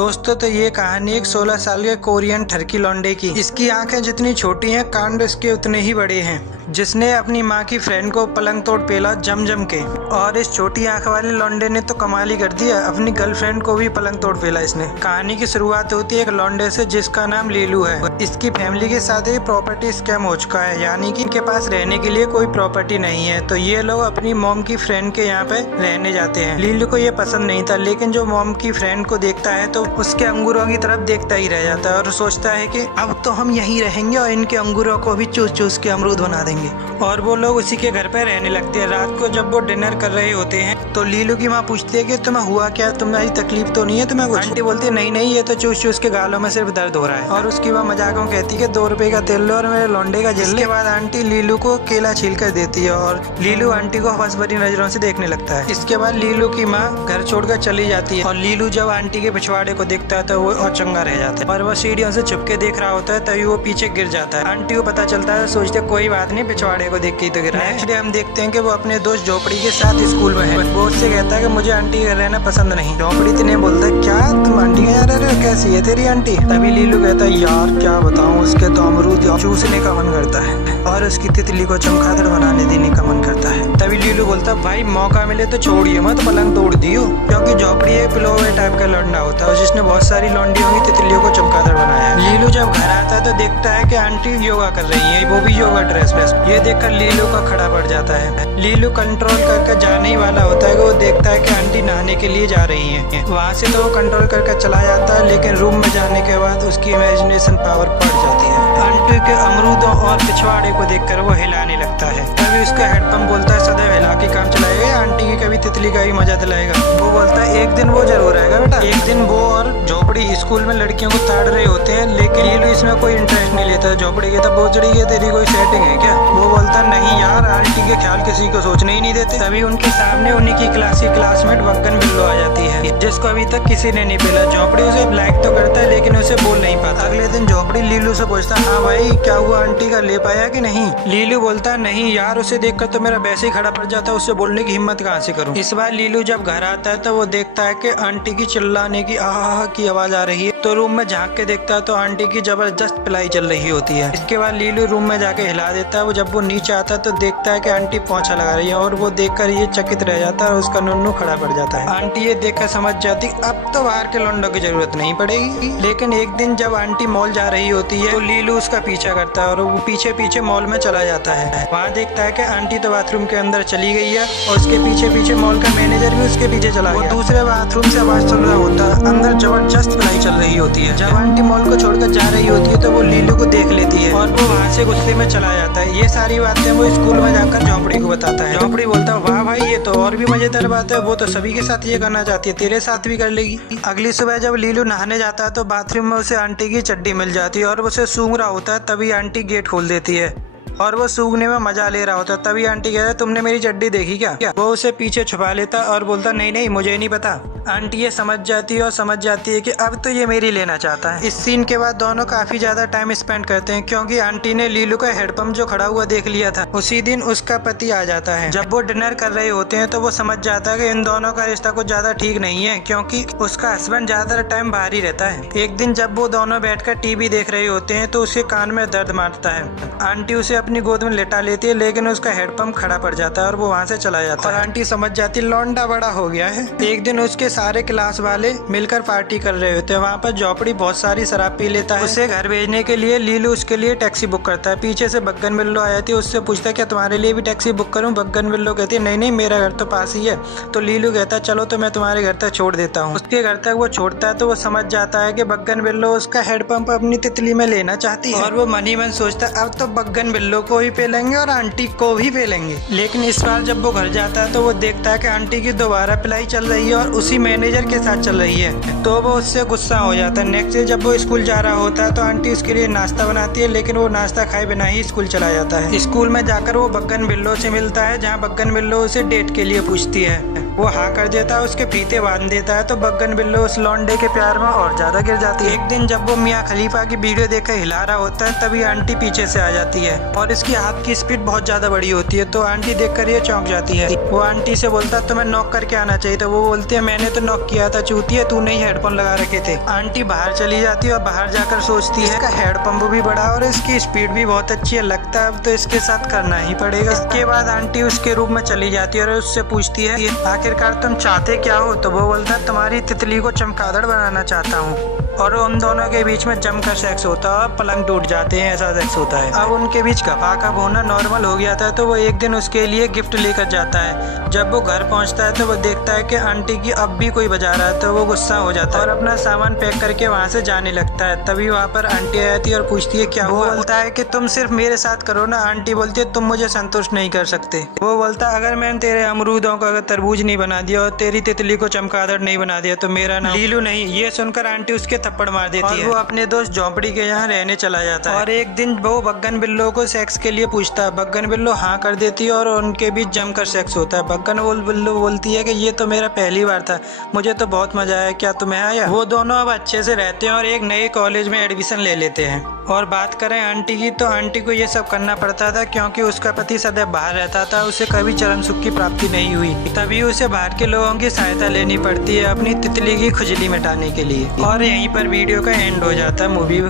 दोस्तों तो ये कहानी एक 16 साल के कोरियन ठरकी लौंडे की। इसकी आंखें जितनी छोटी हैं कांड इसके उतने ही बड़े हैं, जिसने अपनी माँ की फ्रेंड को पलंग तोड़ पेला जम जम के। और इस छोटी आंख वाले लौंडे ने तो कमाल ही कर दिया, अपनी गर्लफ्रेंड को भी पलंग तोड़ पेला इसने। कहानी की शुरुआत होती है एक लौंडे से जिसका नाम लीलू है। इसकी फैमिली के साथ ही प्रॉपर्टी स्कैम हो चुका है, यानी कि इनके पास रहने के लिए कोई प्रॉपर्टी नहीं है। तो ये लोग अपनी मॉम की फ्रेंड के यहाँ पे रहने जाते हैं। लीलू को ये पसंद नहीं था, लेकिन जो मॉम की फ्रेंड को देखता है तो उसके अंगूरों की तरफ देखता ही रह जाता है और सोचता है कि अब तो हम यहीं रहेंगे और इनके अंगूरों को भी चूस चूस के अमरूद बना देंगे। और वो लोग उसी के घर पे रहने लगते हैं। रात को जब वो डिनर कर रहे होते हैं तो लीलू की माँ पूछती है कि तुम्हें हुआ क्या, तुम्हारी तकलीफ तो नहीं है तुम्हें कुछ? आंटी बोलती है नहीं नहीं, ये तो चूस चूस के गालों में सिर्फ दर्द हो रहा है। और उसकी माँ मजाक में कहती है कि 2 रुपए का तेल लो और मेरे लौंडे का जेल। के बाद आंटी लीलू को केला छील कर देती है और लीलू आंटी को हवस भरी नजरों से देखने लगता है। इसके बाद लीलू की माँ घर छोड़कर चली जाती है और लीलू जब आंटी के पिछवाड़े को देखता है तो वो और चंगा रह जाता है। और वो सीढ़ियों से छुप के देख रहा होता है, तभी वो पीछे गिर जाता है। आंटी को पता चलता है, सोचते कोई बात नहीं, पिछवाड़े को देख के ही तो गिरा है। नेक्स्ट डे हम देखते हैं कि वो अपने दोस्त झोपड़ी के साथ स्कूल में है। वो उससे कहता है कि मुझे आंटी के घर रहना पसंद नहीं। झोपड़ी तिने बोलता है क्या तुम आंटी के यहाँ रह रहे हो, कैसी है तेरी आंटी? तभी लीलू कहता है यार क्या बताऊँ, उसके तो अमरूद चूसने का मन करता है और उसकी तितली को चमगादड़ बनाने देने का मन करता है। तभी लीलू बोलता है भाई मौका मिले तो छोड़िए मत, पलंग तोड़ दियो। क्योंकि झोपड़ी एक पिलोवे टाइप का लौंडा होता है जिसने बहुत सारी लौंडियों की तितलियों को चमगादड़ बनाया है। लीलू जब घर आता है तो देखता है कि आंटी योगा कर रही है, वो भी योगा ड्रेस पे। ये देखकर लीलू का खड़ा पड़ जाता है। लीलू कंट्रोल करके जाने ही वाला होता है कि वो देखता है कि आंटी नहाने के लिए जा रही है। वहाँ से तो वो कंट्रोल करके चला जाता है, लेकिन रूम में जाने के बाद उसकी इमेजिनेशन पावर बढ़ जाती है। आंटी के अमरूदों और पिछवाड़े को देखकर वो हिलाने लगता है। तभी उसका हेडपंप बोलता है सदैव हिला के काम चलाएगा, आंटी की कभी तितली का ही मजा दिलाएगा। वो बोलता है एक दिन वो जरूर आएगा बेटा। एक दिन वो और झोपड़ी स्कूल में लड़कियों को ताड़ रहे होते हैं, लेकिन लीलू इसमें कोई इंटरेस्ट नहीं लेता। झोपड़ी कहता बोचड़ी है तेरी कोई सेटिंग है क्या? वो बोलता नहीं यार, आंटी के ख्याल किसी को सोचने ही नहीं देते। तभी उनके सामने उन्हीं की क्लास की क्लासमेट बग्गन बिल्लो आ जाती है, जिसको अभी तक किसी ने नहीं पेला। झोपड़ी उसे लाइक तो करता है लेकिन उसे बोल नहीं पाता। अगले दिन झोपड़ी लीलू से पूछता हाँ भाई क्या हुआ, आंटी का ले पाया कि नहीं? लीलू बोलता नहीं यार, उसे देखकर तो मेरा वैसे ही खड़ा पड़ जाता है, उससे बोलने की हिम्मत कहाँ से करूं। इस बार लीलू जब घर आता है तो वो देखता है कि आंटी की चिल्लाने की आह की आवाज आ रही है। तो रूम में झांक के देखता है तो आंटी की जबरदस्त पिलाई चल रही होती है। इसके बाद लीलू रूम में जाके हिला देता है। वो जब वो नीचे आता है तो देखता है कि आंटी पोंछा लगा रही है और वो देखकर ये चकित रह जाता है और उसका नुन्नू खड़ा पड़ जाता है। आंटी ये देखकर समझ जाती अब तो बाहर के लौंडों की जरूरत नहीं पड़ेगी। लेकिन एक दिन जब आंटी मॉल जा रही होती है तो लीलू उसका पीछा करता है और वो पीछे पीछे मॉल में चला जाता है। वहाँ देखता है कि आंटी तो बाथरूम के अंदर चली गई है और उसके पीछे पीछे मॉल का मैनेजर भी उसके पीछे चला गया। वो दूसरे बाथरूम से आवाज सुन रहा होता है, अंदर जबरदस्त पिलाई चल रही होती है। जब आंटी मॉल को छोड़कर जा रही होती है तो वो लीलू को देख लेती है और वो वहाँ से गुस्से में चला जाता है। ये सारी बातें वो स्कूल में जाकर झोपड़ी को बताता है। झोपड़ी बोलता है वाह भाई ये तो और भी मजेदार बात है, वो तो सभी के साथ ये करना चाहती है, तेरे साथ भी कर लेगी। अगली सुबह जब लीलू नहाने जाता है तो बाथरूम में उसे आंटी की चड्डी मिल जाती है और उसे सूंघ रहा होता है। तभी आंटी गेट खोल देती है और वो सूंघने में मजा ले रहा होता है। तभी आंटी कहता है तुमने मेरी चड्डी देखी क्या? वो उसे पीछे छुपा लेता और बोलता नहीं नहीं मुझे नहीं पता। आंटी ये समझ जाती है और समझ जाती है कि अब तो ये मेरी लेना चाहता है। इस सीन के बाद दोनों काफी ज्यादा टाइम स्पेंड करते हैं, क्योंकि आंटी ने लीलू का हेडपंप जो खड़ा हुआ देख लिया था। उसी दिन उसका पति आ जाता है। जब वो डिनर कर रहे होते हैं तो वो समझ जाता है कि इन दोनों का रिश्ता कुछ ज्यादा ठीक नहीं है, क्योंकि उसका हस्बैंड ज्यादातर टाइम बाहर ही रहता है। एक दिन जब वो दोनों बैठकर टीवी देख रहे होते हैं तो उसके कान में दर्द मारता है। आंटी उसे अपनी गोद में लेटा लेती है, लेकिन उसका हेडपंप खड़ा पड़ जाता है और वो वहाँ से चला जाता है। और आंटी समझ जाती लौंडा बड़ा हो गया है। एक दिन उसके सारे क्लास वाले मिलकर पार्टी कर रहे होते हैं। वहाँ पर झोपड़ी बहुत सारी शराब पी लेता है। उसे घर भेजने के लिए लीलू उसके लिए टैक्सी बुक करता है। पीछे से बग्गन बिल्लो आ जाती है, उससे पूछता है क्या तुम्हारे लिए भी टैक्सी बुक करूँ? बग्गन बिल्लो कहती है नहीं नहीं मेरा घर तो पास ही है। तो लीलू कहता है चलो तो मैं तुम्हारे घर तक छोड़ देता हूँ। उसके घर तक वो छोड़ता है तो वो समझ जाता है कि बग्गन बिल्लो उसका हेडपंप अपनी तितली में लेना चाहती है। और वो मन ही मन सोचता है अब तो बग्गन बिल्लो को भी पेलेंगे और आंटी को भी पेलेंगे। लेकिन इस बार जब वो घर जाता है तो वो देखता है कि आंटी की दोबारा पिलाई चल रही है और उसी मैनेजर के साथ चल रही है। तो वो उससे गुस्सा हो जाता है। नेक्स्ट डे जब वो स्कूल जा रहा होता है तो आंटी उसके लिए नाश्ता बनाती है, लेकिन वो नाश्ता खाए बिना ही स्कूल चला जाता है। स्कूल में जाकर वो बग्गन बिल्लो से मिलता है, जहाँ बग्गन बिल्लो उसे डेट के लिए पूछती है। वो हाँ कर देता है, उसके फीते बांध देता है। तो बग्गन बिल्लो उस लौंडे के प्यार में और ज्यादा गिर जाती है। एक दिन जब वो मियाँ खलीफा की वीडियो देखकर हिला रहा होता है तभी आंटी पीछे से आ जाती है और इसकी हाथ की स्पीड बहुत ज्यादा बड़ी होती है। तो आंटी देखकर ये चौंक जाती है। वो आंटी से बोलता तुम्हें नॉक करके आना चाहिए। तो वो बोलती है मैंने तो नॉक किया था चूतिया, तूने ही हेडफोन लगा रखे थे। आंटी बाहर चली जाती है और बाहर जाकर सोचती है इसका हेड पंप भी बड़ा और इसकी स्पीड भी बहुत अच्छी है, लगता है अब तो इसके साथ करना ही पड़ेगा। इसके बाद आंटी उसके रूम में चली जाती है और उससे पूछती है आखिरकार तुम चाहते क्या हो। तो वो बोलता है तुम्हारी तितली को चमगादड़ बनाना चाहता हूँ। और उन दोनों के बीच में जमकर सेक्स होता है, पलंग टूट जाते हैं, ऐसा सेक्स होता है। अब उनके बीच गपागप होना नॉर्मल हो गया था। तो वो एक दिन उसके लिए गिफ्ट लेकर जाता है। जब वो घर पहुंचता है तो वो देखता है कि आंटी की अब भी कोई बजा रहा है। तो वो गुस्सा हो जाता है और अपना सामान पैक करके वहाँ से जाने लगता है। तभी वहाँ पर आंटी आती है और पूछती है क्या हुआ। वो बोलता है कि तुम सिर्फ मेरे साथ करो ना। आंटी बोलती है तुम मुझे संतुष्ट नहीं कर सकते। वो बोलता है अगर मैंने तेरे अमरूदों को अगर तरबूज नहीं बना दिया और तेरी तितली को चमगादड़ नहीं बना दिया तो मेरा नाम लीलू नहीं। ये सुनकर आंटी उसके थप्पड़ मार देती है। वो अपने दोस्त झोंपड़ी के यहाँ रहने चला जाता है। और एक दिन वो बग्गन बिल्लो को सेक्स के लिए पूछता है। बग्गन बिल्लो हाँ कर देती है और उनके बीच जमकर सेक्स होता है। बग्गन बिल्लो बोलती है कि ये तो मेरा पहली बार था, मुझे तो बहुत मजा आया, क्या तुम्हें आया। वो दोनों अब अच्छे से रहते हैं और एक नए कॉलेज में एडमिशन ले लेते हैं। और बात करें आंटी की, तो आंटी को ये सब करना पड़ता था क्योंकि उसका पति सदैव बाहर रहता था, उसे कभी चरण सुख की प्राप्ति नहीं हुई। तभी उसे बाहर के लोगों की सहायता लेनी पड़ती है अपनी तितली की खुजली मिटाने के लिए। और यहीं पर वीडियो का एंड हो जाता है मूवी